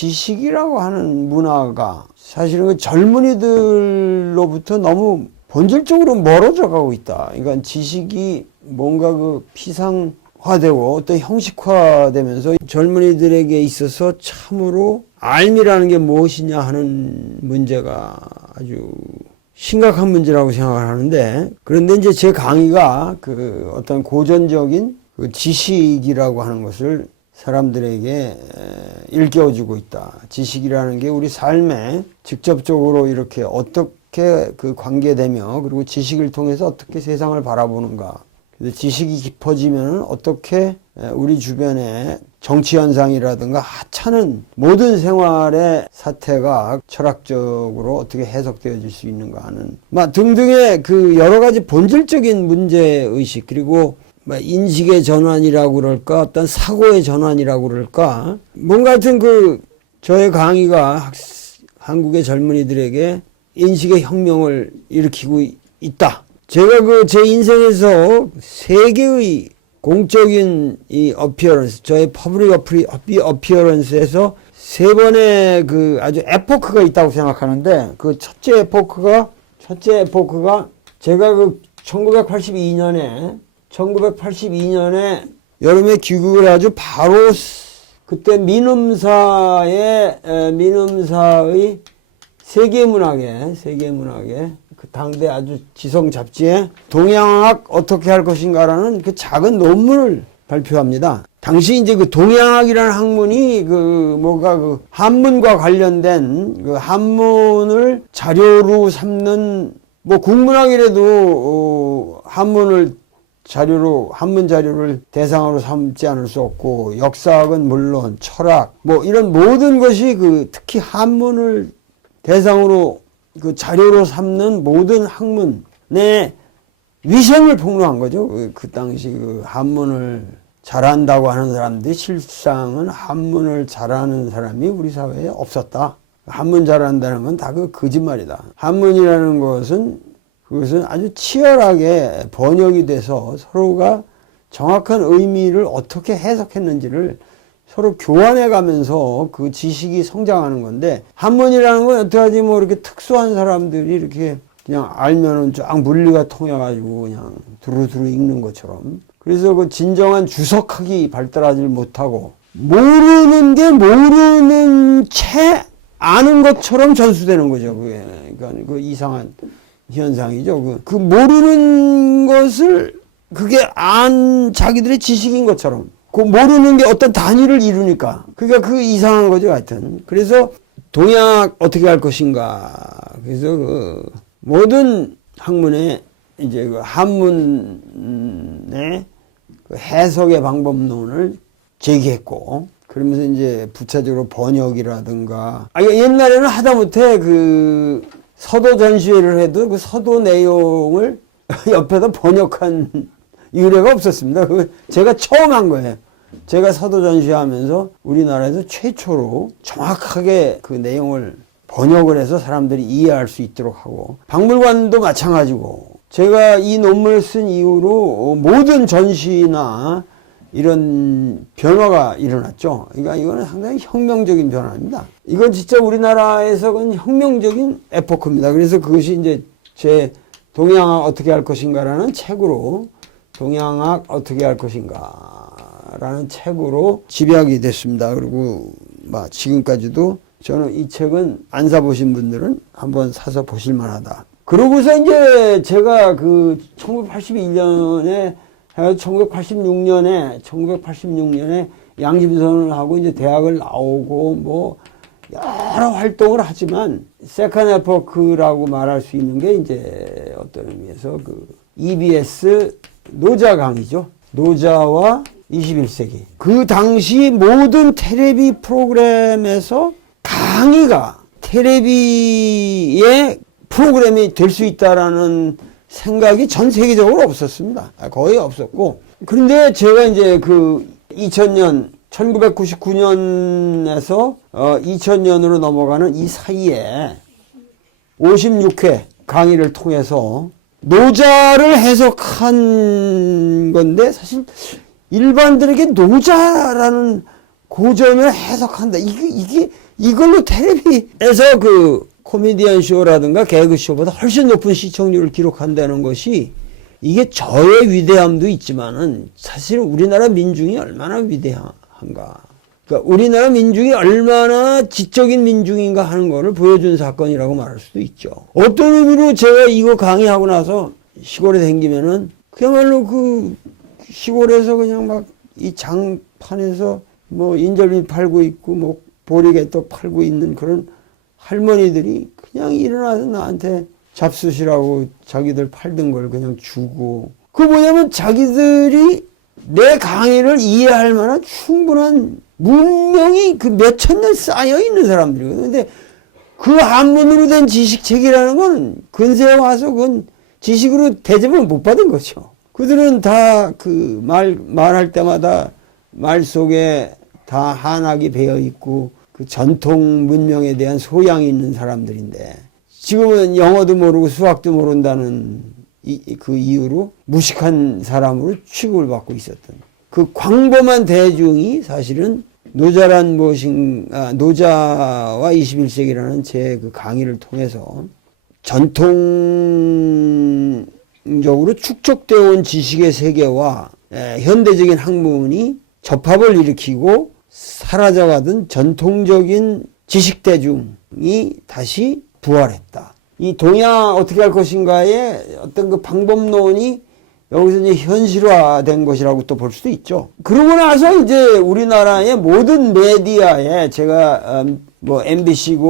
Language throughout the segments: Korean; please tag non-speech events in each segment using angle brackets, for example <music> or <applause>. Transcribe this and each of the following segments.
지식이라고 하는 문화가 사실은 그 젊은이들로부터 너무 본질적으로 멀어져 가고 있다. 그러니까 지식이 뭔가 그 피상화되고 어떤 형식화되면서 젊은이들에게 있어서 참으로 알미라는 게 무엇이냐 하는 문제가 아주 심각한 문제라고 생각을 하는데 그런데 이제 제 강의가 그 어떤 고전적인 그 지식이라고 하는 것을 사람들에게 에, 일깨워주고 있다. 지식이라는 게 우리 삶에 직접적으로 이렇게 어떻게 그 관계되며 그리고 지식을 통해서 어떻게 세상을 바라보는가. 그래서 지식이 깊어지면 어떻게 에, 우리 주변에 정치 현상이라든가 하찮은 모든 생활의 사태가 철학적으로 어떻게 해석되어질 수 있는가 하는 막 등등의 그 여러 가지 본질적인 문제 의식 그리고 뭐 인식의 전환이라고 그럴까 어떤 사고의 전환이라고 그럴까 뭔가 하여튼 그 저의 강의가 학- 한국의 젊은이들에게 인식의 혁명을 일으키고 있다. 제가 그 제 인생에서 세 개의 공적인 이 어피어런스, 저의 퍼블릭 어피, 어피어런스에서 세 번의 그 아주 에포크가 있다고 생각하는데 그 첫째 에포크가 첫째 에포크가 제가 그 1982년에 1982년에 여름에 귀국을 해가지고 바로 스- 그때 민음사의 에, 민음사의 세계문학에 세계문학에 그 당대 아주 지성 잡지에 동양학 어떻게 할 것인가라는 그 작은 논문을 발표합니다. 당시 이제 그 동양학이라는 학문이 그 뭐가 그 한문과 관련된 그 한문을 자료로 삼는 뭐 국문학이라도 어, 한문을 자료로 한문 자료를 대상으로 삼지 않을 수 없고 역사학은 물론 철학 뭐 이런 모든 것이 그 특히 한문을 대상으로 그 자료로 삼는 모든 학문의 위선을 폭로한 거죠. 그, 그 당시 그 한문을 잘한다고 하는 사람들이 실상은 한문을 잘하는 사람이 우리 사회에 없었다. 한문 잘한다는 건 다 그 거짓말이다. 한문이라는 것은 그것은 아주 치열하게 번역이 돼서 서로가 정확한 의미를 어떻게 해석했는지를 서로 교환해 가면서 그 지식이 성장하는 건데 한문이라는 건 어떡하지 뭐 이렇게 특수한 사람들이 이렇게 그냥 알면은 쫙 물리가 통해 가지고 그냥 두루두루 읽는 것처럼 그래서 그 진정한 주석학이 발달하지 못하고 모르는 게 모르는 채 아는 것처럼 전수되는 거죠. 그게 그러니까 그 이상한 현상이죠. 그, 그 모르는 것을 그게 안 자기들의 지식인 것처럼 그 모르는 게 어떤 단위를 이루니까 그러니까 그 이상한 거죠. 하여튼 그래서 동양 어떻게 할 것인가 그래서 그 모든 학문에 이제 그 한문의 그 해석의 방법론을 제기했고 그러면서 이제 부차적으로 번역이라든가 아 옛날에는 하다못해 그 서도 전시회를 해도 그 서도 내용을 <laughs> 옆에다 번역한 유례가 없었습니다. 그 제가 처음 한 거예요. 제가 서도 전시하면서 우리나라에서 최초로 정확하게 그 내용을 번역을 해서 사람들이 이해할 수 있도록 하고 박물관도 마찬가지고 제가 이 논문을 쓴 이후로 모든 전시나 이런 변화가 일어났죠. 그러니까 이거는 상당히 혁명적인 변화입니다. 이건 진짜 우리나라에서 는 혁명적인 에포크입니다. 그래서 그것이 이제 제 동양학 어떻게 할 것인가라는 책으로 동양학 어떻게 할 것인가라는 책으로 집약이 됐습니다. 그리고 막 지금까지도 저는 이 책은 안 사보신 분들은 한번 사서 보실 만하다. 그러고서 이제 제가 그 1981년에 1986년에 1986년에 양심선을 하고 이제 대학을 나오고 뭐 여러 활동을 하지만 세컨 에포크라고 말할 수 있는 게 이제 어떤 의미에서 그 EBS 노자 강의죠. 노자와 21세기. 그 당시 모든 테레비 프로그램에서 강의가 테레비의 프로그램이 될 수 있다라는 생각이 전 세계적으로 없었습니다. 아, 거의 없었고. 그런데 제가 이제 그 2000년, 1999년에서 어 2000년으로 넘어가는 이 사이에 56회 강의를 통해서 노자를 해석한 건데 사실 일반들에게 노자라는 고전을 해석한다. 이게, 이게, 이걸로 텔레비에서 그 코미디언 쇼라든가 개그 쇼보다 훨씬 높은 시청률을 기록한다는 것이 이게 저의 위대함도 있지만은 사실 우리나라 민중이 얼마나 위대한가. 그러니까 우리나라 민중이 얼마나 지적인 민중인가 하는 거를 보여준 사건이라고 말할 수도 있죠. 어떤 의미로 제가 이거 강의하고 나서 시골에 댕기면은 그야말로 그 시골에서 그냥 막 이 장판에서 뭐 인절미 팔고 있고 뭐 보리개떡 팔고 있는 그런 할머니들이 그냥 일어나서 나한테 잡수시라고 자기들 팔던 걸 그냥 주고 그 뭐냐면 자기들이 내 강의를 이해할 만한 충분한 문명이 그 몇천 년 쌓여 있는 사람들이거든. 근데 그 한문으로 된 지식책이라는 건 근세에 와서 그건 지식으로 대접을 못 받은 거죠. 그들은 다 그 말, 말할 때마다 말 속에 다 한학이 배어 있고 그 전통 문명에 대한 소양이 있는 사람들인데 지금은 영어도 모르고 수학도 모른다는 이, 그 이유로 무식한 사람으로 취급을 받고 있었던 그 광범한 대중이 사실은 노자란 무엇인 아, 노자와 21세기라는 제 그 강의를 통해서 전통적으로 축적되어 온 지식의 세계와 에, 현대적인 학문이 접합을 일으키고 사라져가던 전통적인 지식 대중이 다시 부활했다. 이 동양 어떻게 할 것인가의 어떤 그 방법론이 여기서 이제 현실화된 것이라고 또 볼 수도 있죠. 그러고 나서 이제 우리나라의 모든 메디아에 제가 음, 뭐 MBC고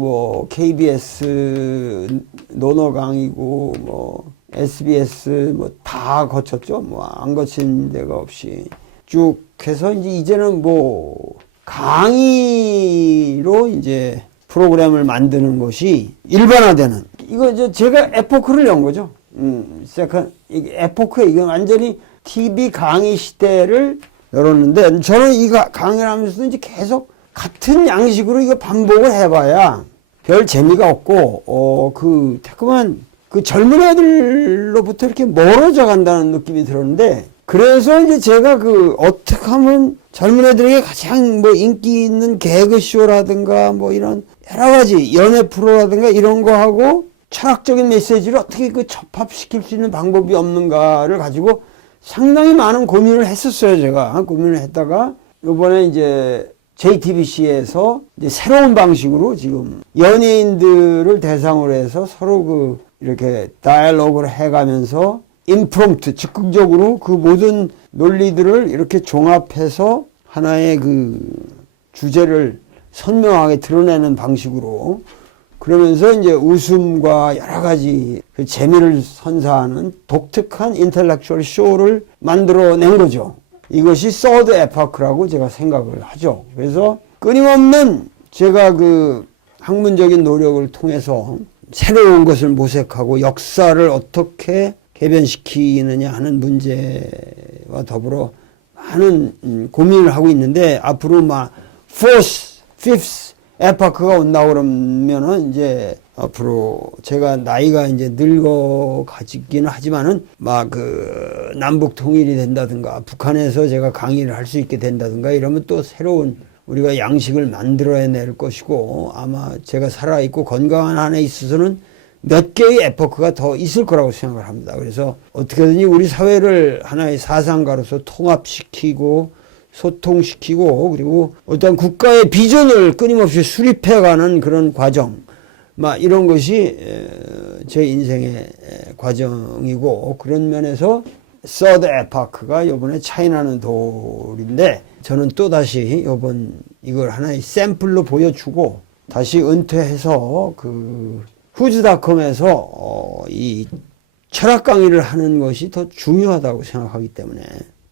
뭐 KBS 노노강이고 뭐 SBS 뭐 다 거쳤죠. 뭐 안 거친 데가 없이 쭉 해서 이제 이제는 뭐 강의로 이제 프로그램을 만드는 것이 일반화되는 이거 이제 제가 에포크를 연 거죠. 음, 세컨 이게 에포크 이게 완전히 TV 강의 시대를 열었는데 저는 이 가- 강의를 하면서도 이제 계속 같은 양식으로 이거 반복을 해봐야 별 재미가 없고 어그 태그만 그 젊은 애들로부터 이렇게 멀어져 간다는 느낌이 들었는데 그래서 이제 제가 그 어떻게 하면 젊은 애들에게 가장 뭐 인기 있는 개그쇼라든가 뭐 이런 여러 가지 연애 프로라든가 이런 거 하고 철학적인 메시지를 어떻게 그 접합시킬 수 있는 방법이 없는가를 가지고 상당히 많은 고민을 했었어요, 제가. 고민을 했다가 요번에 이제 JTBC에서 이제 새로운 방식으로 지금 연예인들을 대상으로 해서 서로 그 이렇게 다이얼로그를 해가면서 인프롬트 즉흥적으로 그 모든 논리들을 이렇게 종합해서 하나의 그 주제를 선명하게 드러내는 방식으로 그러면서 이제 웃음과 여러 가지 그 재미를 선사하는 독특한 인텔렉츄얼 쇼를 만들어낸 거죠. 이것이 서드 에파크라고 제가 생각을 하죠. 그래서 끊임없는 제가 그 학문적인 노력을 통해서 새로운 것을 모색하고 역사를 어떻게 개변시키느냐 하는 문제와 더불어 많은 음, 고민을 하고 있는데 앞으로 막 fourth, fifth 에파크가 온다 그러면은 이제 앞으로 제가 나이가 이제 늙어 가지기는 하지만은 막 그 남북 통일이 된다든가 북한에서 제가 강의를 할 수 있게 된다든가 이러면 또 새로운 우리가 양식을 만들어낼 것이고 아마 제가 살아있고 건강한 한에 있어서는 몇 개의 에포크가 더 있을 거라고 생각을 합니다. 그래서 어떻게든지 우리 사회를 하나의 사상가로서 통합시키고 소통시키고 그리고 어떤 국가의 비전을 끊임없이 수립해가는 그런 과정, 막 이런 것이 에, 제 인생의 에, 과정이고 그런 면에서 서드 에파크가 요번에 차이나는 돌인데 저는 또 다시 요번 이걸 하나의 샘플로 보여주고 다시 은퇴해서 그 후즈닷컴에서 어, 이 철학 강의를 하는 것이 더 중요하다고 생각하기 때문에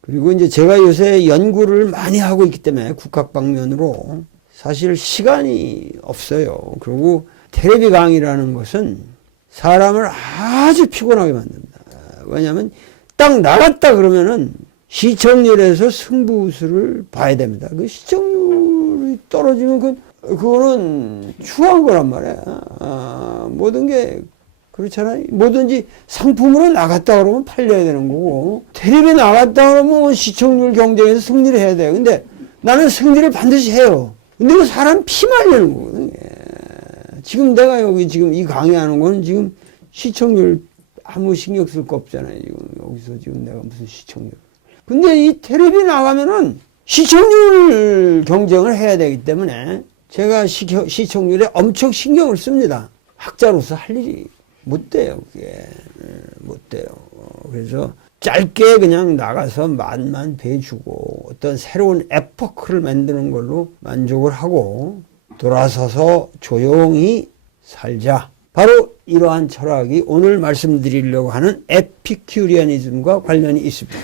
그리고 이제 제가 요새 연구를 많이 하고 있기 때문에 국학 방면으로 사실 시간이 없어요. 그리고 텔레비 강의라는 것은 사람을 아주 피곤하게 만듭니다. 왜냐하면 딱 나갔다 그러면은 시청률에서 승부수를 봐야 됩니다. 그 시청률이 떨어지면 그 그거는 추한 거란 말이야. 아, 모든 게 그렇잖아요. 뭐든지 상품으로 나갔다 그러면 팔려야 되는 거고, 텔레비에 나갔다 그러면 시청률 경쟁에서 승리를 해야 돼요. 근데 나는 승리를 반드시 해요. 근데 그 사람 피 말리는 거거든. 예. 지금 내가 여기 지금 이 강의하는 거는 지금 시청률 아무 신경 쓸 거 없잖아요. 지금 여기서 지금 내가 무슨 시청률. 근데 이 텔레비 나가면은 시청률 경쟁을 해야 되기 때문에 제가 시, 시청률에 엄청 신경을 씁니다. 학자로서 할 일이 못 돼요. 그게 예, 못 돼요. 어, 그래서 짧게 그냥 나가서 맛만 배주고 어떤 새로운 에포크를 만드는 걸로 만족을 하고 돌아서서 조용히 살자. 바로 이러한 철학이 오늘 말씀드리려고 하는 에피큐리아니즘과 관련이 있습니다.